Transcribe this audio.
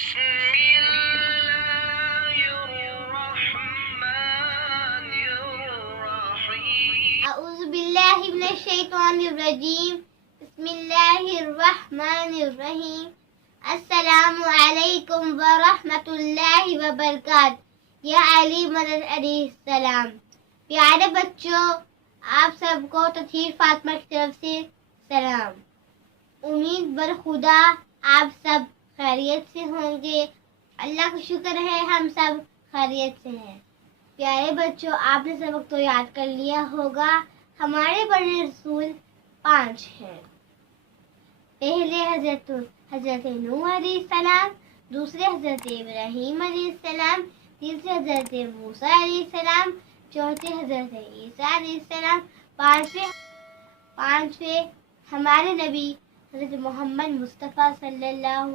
औज़ुबिल्लाहिमिनश्शैतानिर्रजीम बिस्मिल्लाहिर्रहमानिर्रहीम अस्सलामु अलैकुम व रहमतुल्लाहि व बरकातहू। या अली मदद अलैहिस्सलाम। प्यारे बच्चों, आप सबको तथीर फातिमा की तरफ से सलाम। उम्मीद बर खुदा आप सब खैरियत से होंगे। अल्लाह का शुक्र है हम सब खैरियत से हैं। प्यारे बच्चों, आपने सबक तो याद कर लिया होगा। हमारे बड़े रसूल 5 हैं। पहले हजरत नूह अलैहिस्सलाम, दूसरे हजरत इब्राहीम अलैहिस्सलाम, तीसरे हजरत मूसा अलैहिस्सलाम, चौथे हजरत ईसा अलैहिस्सलाम, पांचवे हमारे नबी हजरत मोहम्मद मुस्तफ़ा सल्लल्लाहु